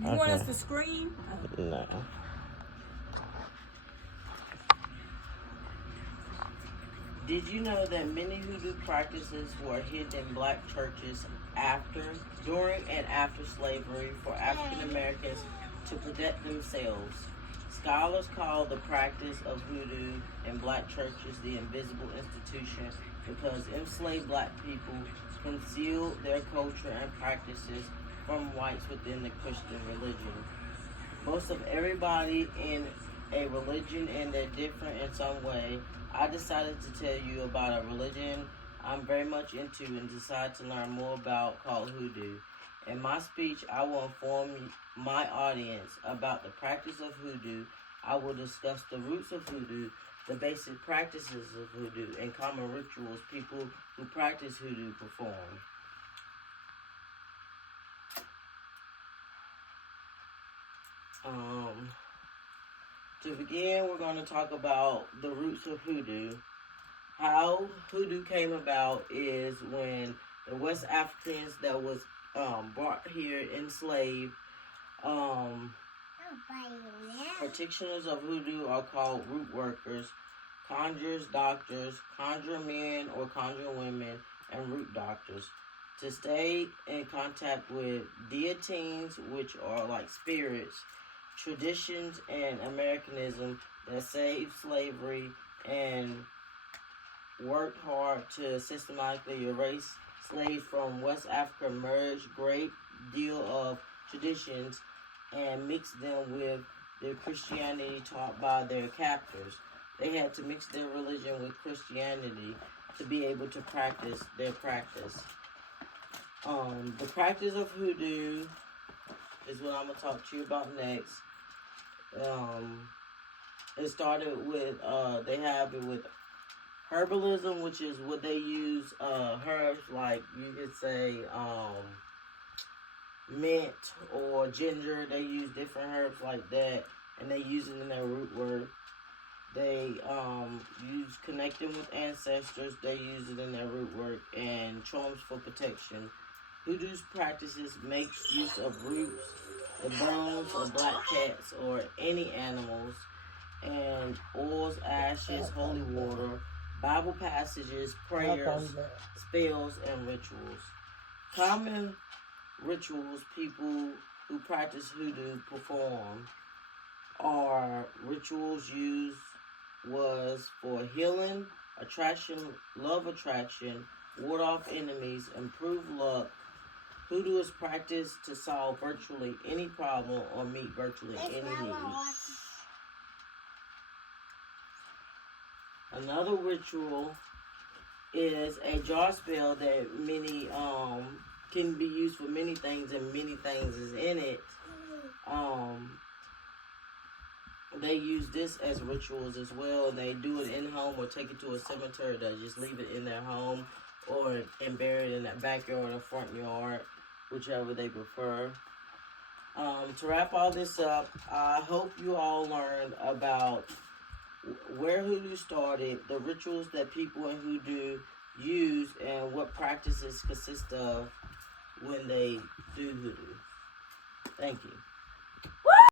You want us to scream? No. Did you know that many hoodoo practices were hidden in black churches during, and after slavery for African Americans to protect themselves? Scholars call the practice of hoodoo in black churches the invisible institution because enslaved black people concealed their culture and practices from whites within the Christian religion. Most of everybody in a religion, and they're different in some way. I decided to tell you about a religion I'm very much into and decided to learn more about called hoodoo. In my speech, I will inform my audience about the practice of hoodoo. I will discuss the roots of hoodoo, the basic practices of hoodoo, and common rituals people who practice hoodoo perform. To begin, we're going to talk about the roots of hoodoo. How hoodoo came about is when the West Africans that was brought here enslaved, practitioners of hoodoo are called root workers, conjurers, doctors, conjure men or conjure women, and root doctors. To stay in contact with deities, which are like spirits, traditions, and Americanism that saved slavery and worked hard to systematically erase slaves from West Africa, merged great deal of traditions and mixed them with the Christianity taught by their captors. They had to mix their religion with Christianity to be able to practice their practice. The practice of hoodoo is what I'm going to talk to you about next. It started with, they have it with herbalism, which is what they use herbs like, you could say, mint or ginger. They use different herbs like that, and they use it in their root work. They use connecting with ancestors. They use it in their root work and charms for protection. Hoodoo's practices make use of roots, the bones of black cats or any animals, and oils, ashes, holy water, Bible passages, prayers, spells, and rituals. Common rituals people who practice hoodoo perform are rituals used was for healing, attraction, love attraction, ward off enemies, improve luck. Hoodoo is practiced to solve virtually any problem or meet virtually any need. Another ritual is a jar spell that many can be used for many things, and many things is in it. They use this as rituals as well, and they do it in home or take it to a cemetery. They just leave it in their home or and bury it in that backyard or front yard, whichever they prefer. To wrap all this up, I hope you all learned about where hoodoo started, the rituals that people in hoodoo use, and what practices consist of when they do hoodoo. Thank you.